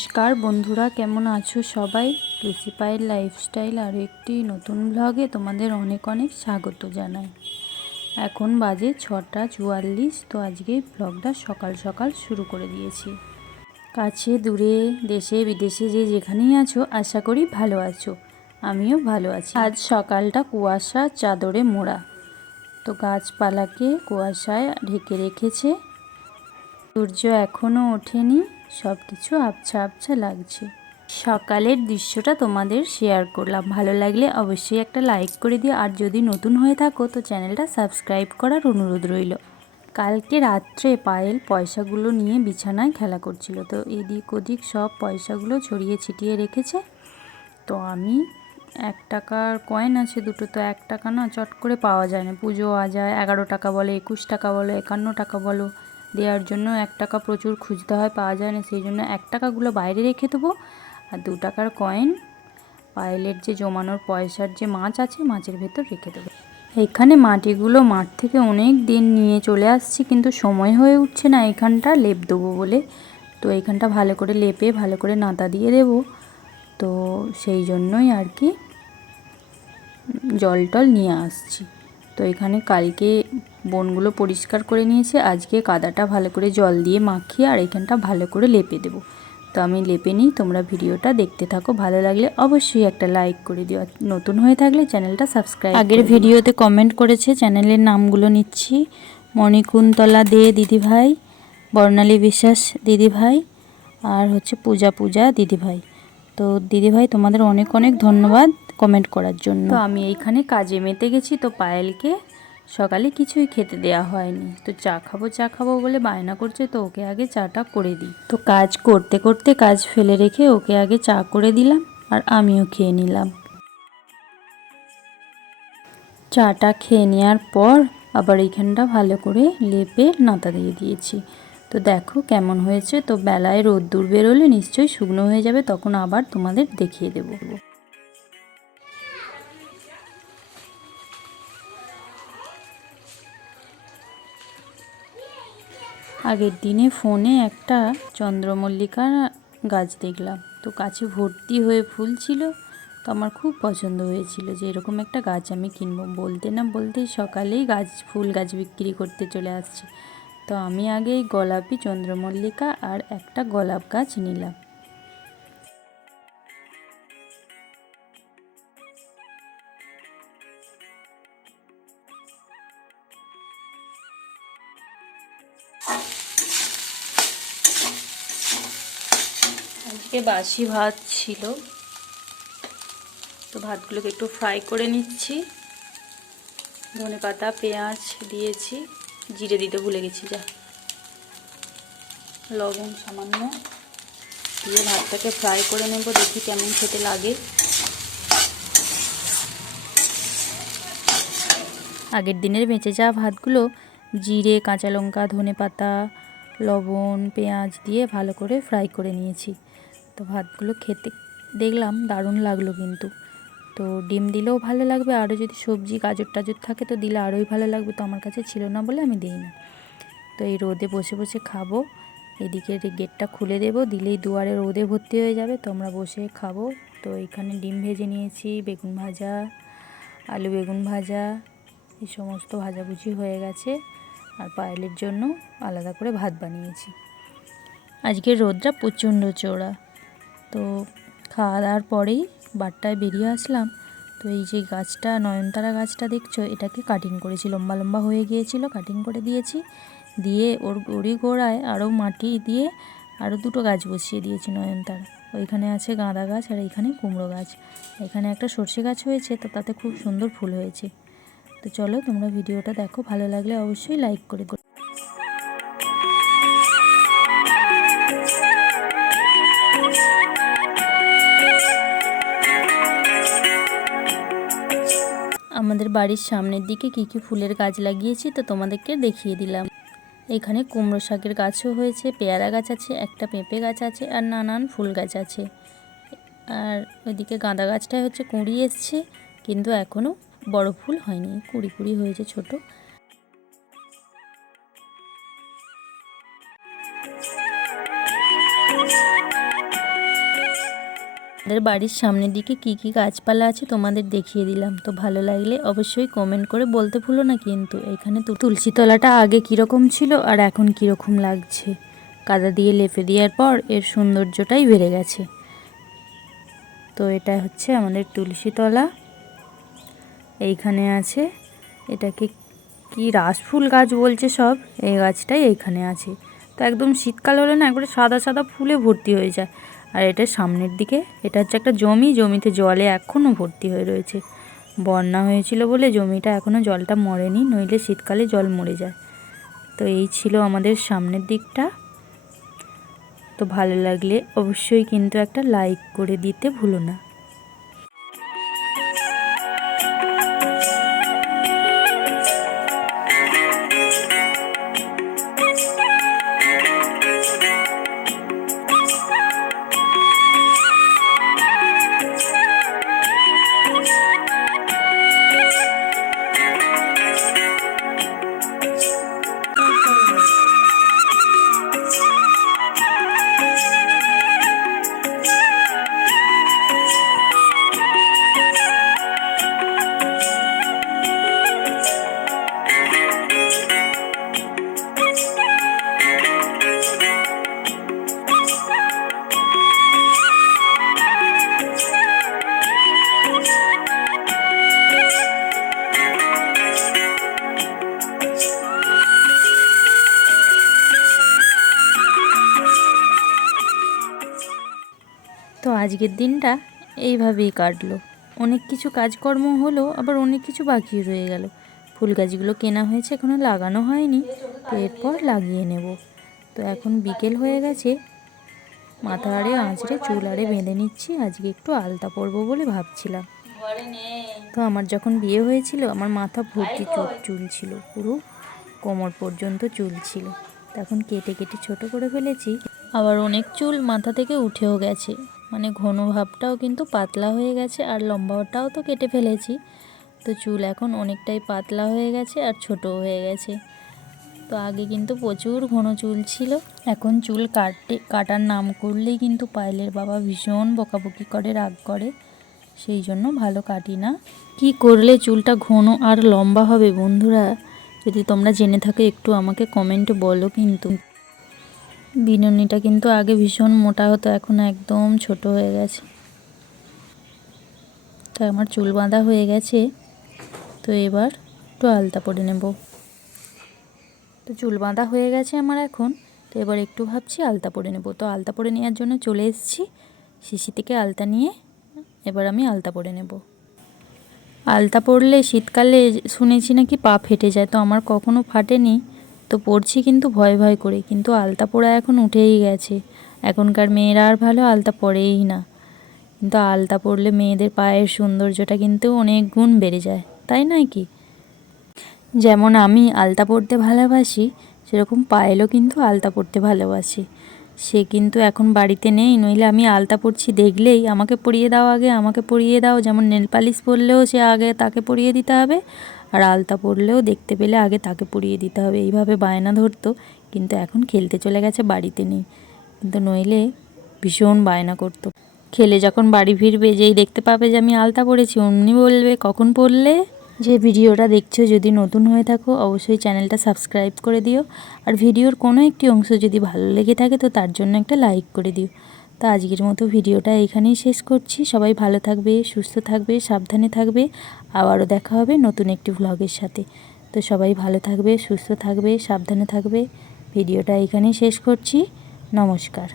নমস্কার বন্ধুরা, কেমন আছো সবাই? লুসি পায়ের লাইফস্টাইল আরও একটি নতুন ব্লগে তোমাদের অনেক অনেক স্বাগত জানাই। এখন বাজে 6:44। তো আজকে ব্লগটা সকাল সকাল শুরু করে দিয়েছি। কাছে দূরে দেশে বিদেশে যে যেখানেই আছো, আশা করি ভালো আছো। আমিও ভালো আছি। আজ সকালটা কুয়াশা চাদরে মোড়া, তো গাছপালাকে কুয়াশায় ঢেকে রেখেছে। সূর্য এখনও ওঠেনি, সব কিছু আবছা আবছা লাগছে। সকালের দৃশ্যটা তোমাদের শেয়ার করলাম। ভালো লাগলে অবশ্যই একটা লাইক করে দিও, আর যদি নতুন হয়ে থাকো তো চ্যানেলটা সাবস্ক্রাইব করার অনুরোধ রইল। কালকে রাত্রে পায়েল পয়সাগুলো নিয়ে বিছানায় খেলা করছিল, তো এদিক ওদিক সব পয়সাগুলো ছড়িয়ে ছিটিয়ে রেখেছে। তো আমি 1 টাকার কয়েন আছে দুটো, তো 1 টাকা না চট করে পাওয়া যায় না, পুজো যায় 11 টাকা বলো, 21 টাকা বলো, 51 টাকা বলো, দেওয়ার জন্য 1 টাকা প্রচুর খুঁজতে হয়, পাওয়া যায় না। সেই জন্য 1 টাকাগুলো বাইরে রেখে দেবো, আর 2 টাকার কয়েন পায়েলের যে জমানোর পয়সার যে মাছ আছে, মাছের ভেতর রেখে দেবো। এখানে মাটিগুলো মাঠ থেকে অনেক দিন নিয়ে চলে আসছি, কিন্তু সময় হয়ে উঠছে না এখানটা লেপ দেবো বলে। তো এখানটা ভালো করে লেপে ভালো করে নাতা দিয়ে দেবো। তো সেই জন্যই আর কি জল টল নিয়ে আসছি। তো এখানে কালকে বনগুলো পরিষ্কার করে নিয়েছে, আজকে কাদাটা ভালো করে জল দিয়ে মাখিয়ে আর এখানটা ভালো করে লেপে দেবো। তো আমি লেপে নিই, তোমরা ভিডিওটা দেখতে থাকো। ভালো লাগলে অবশ্যই একটা লাইক করে দিও, নতুন হয়ে থাকলে চ্যানেলটা সাবস্ক্রাইব। আগের ভিডিওতে কমেন্ট করেছে, চ্যানেলের নামগুলো নিচ্ছি। মণিকুন্তলা দে দিদিভাই, বর্ণালী বিশ্বাস দিদিভাই, আর হচ্ছে পূজা দিদিভাই। তো দিদিভাই তোমাদের অনেক অনেক ধন্যবাদ কমেন্ট করার জন্য। তো আমি এইখানে কাজে মেতে গেছি। তো পায়েলকে সকালে কিছুই খেতে দেয়া হয়নি, তো চা খাবো বলে বায়না করছে, তো ওকে আগে চাটা করে দিই। তো কাজ করতে করতে কাজ ফেলে রেখে ওকে আগে চা করে দিলাম, আর আমিও খেয়ে নিলাম। চাটা খেয়ে নেওয়ার পর আবার এইখানটা ভালো করে লেপে নাতা দিয়ে দিয়েছি। তো দেখো কেমন হয়েছে। তো বেলায় রোদ্দুর বেরোলে নিশ্চয়ই শুকনো হয়ে যাবে, তখন আবার তোমাদের দেখিয়ে দেবো। আগের দিনে ফোনে একটা চন্দ্রমল্লিকা গাছ দেখলাম, তো গাছে ভর্তি হয়ে ফুল ছিল। তো আমার খুব পছন্দ হয়েছিল যে এরকম একটা গাছ আমি কিনবো। বলতে না বলতেই সকালেই ফুল গাছ বিক্রি করতে চলে আসছে। তো আমি আগে গোলাপি চন্দ্রমল্লিকা আর একটা গোলাপ গাছ নিলাম। আজকে বাসি ভাত ছিল, তো ভাতগুলোকে একটু ফ্রাই করে নিচ্ছি। ধনেপাতা পেঁয়াজ দিয়েছি, জিরে দিতে ভুলে গেছি, লবণ সামান্য দিয়ে ভাতটাকে ফ্রাই করে নেব, দেখি কেমন খেতে লাগে। আগের দিনের বেঁচে যাওয়া ভাতগুলো জিরে, কাঁচা লঙ্কা, ধনেপাতা, লবণ, পেঁয়াজ দিয়ে ভালো করে ফ্রাই করে নিয়েছি। তো ভাতগুলো খেতে দেখলাম দারুণ লাগলো কিন্তু। তো ডিম দিলেও ভালো লাগবে, আরও যদি সবজি গাজর টাজর থাকে তো দিলে আরোই ভালো লাগবে। তো আমার কাছে ছিল না বলে আমি দিই না। তো এই রোদে বসে বসে খাবো, এদিকে গেটটা খুলে দেবো, দিলেই দুয়ারে রোদে ভর্তি হয়ে যাবে, তো আমরা বসে খাবো। তো এখানে ডিম ভেজে নিয়েছি, বেগুন ভাজা, আলু বেগুন ভাজা, এই সমস্ত ভাজাভুজি হয়ে গেছে। আর পায়েলের জন্য আলাদা করে ভাত বানিয়েছি। আজকের রোদটা প্রচণ্ড চড়া। তো খাওয়া দাওয়ার পরেই বারটায় বেরিয়ে আসলাম। তো এই যে গাছটা, নয়নতারা গাছটা দেখছো, এটাকে কাটিং করেছি, লম্বা লম্বা হয়ে গিয়েছিল, কাটিং করে দিয়েছি। দিয়ে ওরই গোড়ায় আরও মাটি দিয়ে আরও 2টো গাছ বসিয়ে দিয়েছি নয়নতারা। ওইখানে আছে গাঁদা গাছ, আর এইখানে কুমড়ো গাছ। এখানে একটা সর্ষে গাছ হয়েছে, তো তাতে খুব সুন্দর ফুল হয়েছে। তো চলো তোমরা ভিডিওটা দেখো, ভালো লাগলে অবশ্যই লাইক করে দিও। আমাদের বাড়ির সামনের দিকে কী কী ফুলের গাছ লাগিয়েছি তো তোমাদেরকে দেখিয়ে দিলাম। এখানে কুমড়ো শাকের গাছও হয়েছে, পেয়ারা গাছ আছে, একটা পেঁপে গাছ আছে, আর নানান ফুল গাছ আছে। আর ওইদিকে গাঁদা গাছটায় হচ্ছে কুঁড়ি এসছে, কিন্তু এখনও বড় ফুল হয়নি, কুড়ি হয়েছে ছোট। আমাদের বাড়ির সামনের দিকে কি কি গাছপালা আছে তোমাদের দেখিয়ে দিলাম। তো ভালো লাগলে অবশ্যই কমেন্ট করে বলতে ভুলো না কিন্তু। এখানে তুলসী তলাটা আগে কীরকম ছিল আর এখন কীরকম লাগছে। কাদা দিয়ে লেপে দেওয়ার পর এর সৌন্দর্যটাই বেড়ে গেছে। তো এটা হচ্ছে আমাদের তুলসী তলা। এইখানে আছে, এটাকে কি রাসফুল গাছ বলছে সব, এই গাছটাই এইখানে আছে। তো একদম শীতকাল হলে না একবারে সাদা সাদা ফুলে ভর্তি হয়ে যায়। আর এটার সামনের দিকে এটা হচ্ছে একটা জমিতে জলে এখনও ভর্তি হয়ে রয়েছে। বন্যা হয়েছিল বলে জমিটা এখনও জলটা মরেনি, নইলে শীতকালে জল মরে যায়। তো এই ছিল আমাদের সামনের দিকটা। তো ভালো লাগলে অবশ্যই কিন্তু একটা লাইক করে দিতে ভুলো না। তো আজকের দিনটা এইভাবেই কাটলো। অনেক কিছু কাজকর্ম হলো, আবার অনেক কিছু বাকি রয়ে গেল। ফুল গাছগুলো কেনা হয়েছে, এখনও লাগানো হয়নি, তো এরপর লাগিয়ে নেব। তো এখন বিকেল হয়ে গেছে, মাথা আড়ে আঁচড়ে চুল আড়ে বেঁধে নিচ্ছি। আজকে একটু আলতা পরবো বলে ভাবছিলাম। তো আমার যখন বিয়ে হয়েছিল আমার মাথা ভর্তি চুল ছিল, পুরো কোমর পর্যন্ত চুল ছিল। তখন কেটে কেটে ছোট করে ফেলেছি। আবার অনেক চুল মাথা থেকে উঠেও গেছে, মানে ঘন ভাবটাও কিন্তু পাতলা হয়ে গেছে। আর লম্বাটাও তো কেটে ফেলেছি, তো চুল এখন অনেকটাই পাতলা হয়ে গেছে আর ছোটও হয়ে গেছে। তো আগে কিন্তু প্রচুর ঘন চুল ছিল। এখন চুল কাটার নাম করলেই কিন্তু পায়েলের বাবা ভীষণ বকাবকি করে, রাগ করে, সেই জন্য ভালো কাটি না। কি করলে চুলটা ঘন আর লম্বা হবে বন্ধুরা, যদি তোমরা জেনে থাকো একটু আমাকে কমেন্টে বলো কিন্তু। বিনুনিটা কিন্তু আগে ভীষণ মোটা হতো, এখন একদম ছোট হয়ে গেছে। তো আমার চুল বাঁধা হয়ে গেছে, তো এবার একটু আলতা পরে নেব। তো চুল বাঁধা হয়ে গেছে আমার এখন, তো এবার একটু ভাবছি আলতা পরে নেব। তো আলতা পরে নেওয়ার জন্য চলে এসেছি শিশি থেকে আলতা নিয়ে। এবার আমি আলতা পরে নেব। আলতা পরলে শীতকালে শুনেছি নাকি পা ফেটে যায়, তো আমার কখনো ফাটেনি, তো পরছি কিন্তু ভয় ভয় করে। কিন্তু আলতা পরা এখন উঠেই গেছে, এখনকার মেয়েরা আর ভালো আলতা পরেই না। কিন্তু আলতা পরলে মেয়েদের পায়ের সৌন্দর্যটা কিন্তু অনেক গুণ বেড়ে যায়, তাই নয় কি? যেমন আমি আলতা পরতে ভালোবাসি, সেরকম পায়েলও কিন্তু আলতা পরতে ভালোবাসে। সে কিন্তু এখন বাড়িতে নেই, নইলে আমি আলতা পরছি দেখলেই আমাকে পরিয়ে দাও, আগে আমাকে পরিয়ে দাও। যেমন নেল পালিশ পরলেও সে আগে তাকে পরিয়ে দিতে হবে, আর আলতা পরলেও দেখতে পেলে আগে তাকে পরিয়ে দিতে হবে, এইভাবে বায়না ধরতো। কিন্তু এখন খেলতে চলে গেছে, বাড়িতে নেই, কিন্তু নইলে ভীষণ বায়না করতো। খেলে যখন বাড়ি ফিরবে, যেই দেখতে পাবে যে আমি আলতা পরেছি, অমনি বলবে কখন পরলে। যে ভিডিওটা দেখছো যদি নতুন হয়ে থাকো অবশ্যই চ্যানেলটা সাবস্ক্রাইব করে দিও। আর ভিডিওর কোনো একটি অংশ যদি ভালো লেগে থাকে তো তার জন্য একটা লাইক করে দিও। তো আজকের মতো ভিডিওটা এখানেই শেষ করছি। সবাই ভালো থাকবে, সুস্থ থাকবে, সাবধানে থাকবে। আবারও দেখা হবে নতুন একটি ভ্লগের সাথে। তো সবাই ভালো থাকবে, সুস্থ থাকবে, সাবধানে থাকবে। ভিডিওটা এখানেই শেষ করছি। নমস্কার।